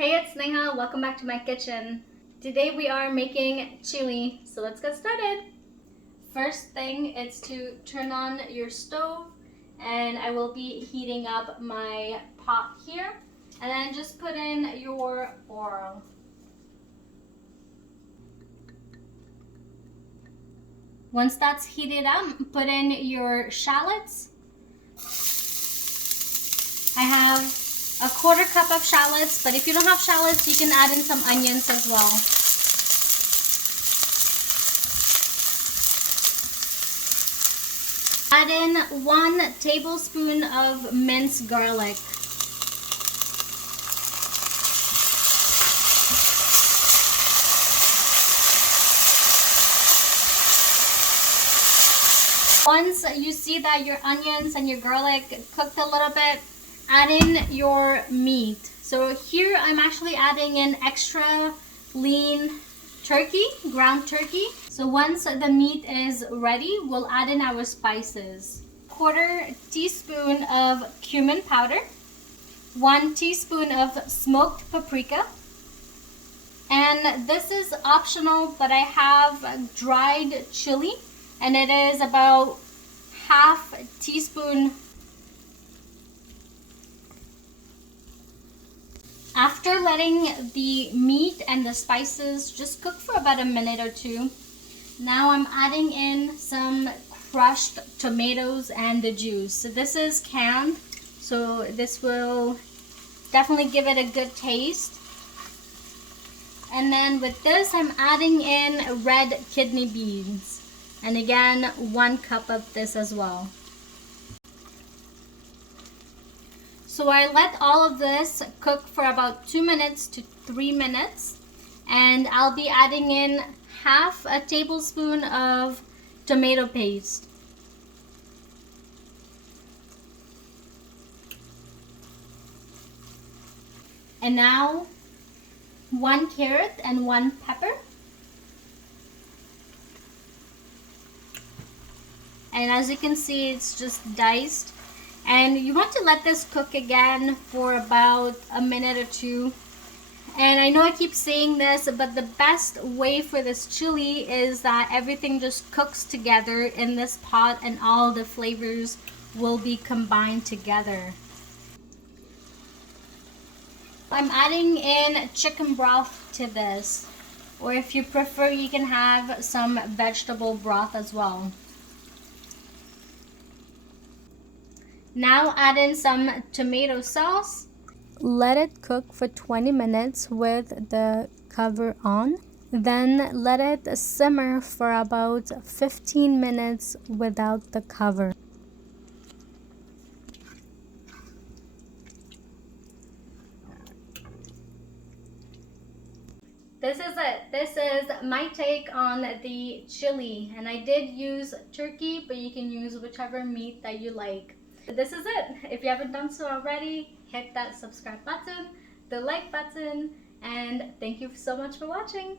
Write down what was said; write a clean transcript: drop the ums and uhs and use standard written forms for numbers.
Hey, it's Neha. Welcome back to my kitchen. Today we are making chili, so let's get started. First thing is to turn on your stove, and I will be heating up my pot here. And then just put in your oil. Once that's heated up, put in your shallots. I have a 1/4 cup of shallots, but if you don't have shallots, you can add in some onions as well. Add in 1 tablespoon of minced garlic. Once you see that your onions and your garlic cooked a little bit, add in your meat. So here I'm actually adding in extra lean turkey, ground turkey. So once the meat is ready, we'll add in our spices. 1/4 teaspoon of cumin powder, 1 teaspoon of smoked paprika, and this is optional, but I have dried chili, and it is about 1/2 teaspoon. After letting the meat and the spices just cook for about a minute or 2, now I'm adding in some crushed tomatoes and the juice. So this is canned, so this will definitely give it a good taste. And then with this, I'm adding in red kidney beans. And again, 1 cup of this as well. So I let all of this cook for about 2 minutes to 3 minutes. And I'll be adding in 1/2 tablespoon of tomato paste. And now 1 carrot and 1 pepper. And as you can see, it's just diced. And you want to let this cook again for about a minute or 2. And I know I keep saying this, but the best way for this chili is that everything just cooks together in this pot and all the flavors will be combined together. I'm adding in chicken broth to this, or if you prefer, you can have some vegetable broth as well. Now add in some tomato sauce. Let it cook for 20 minutes with the cover on. Then let it simmer for about 15 minutes without the cover. This is it. This is my take on the chili. And I did use turkey, but you can use whichever meat that you like. This is it. If you haven't done so already, hit that subscribe button, the like button, and thank you so much for watching.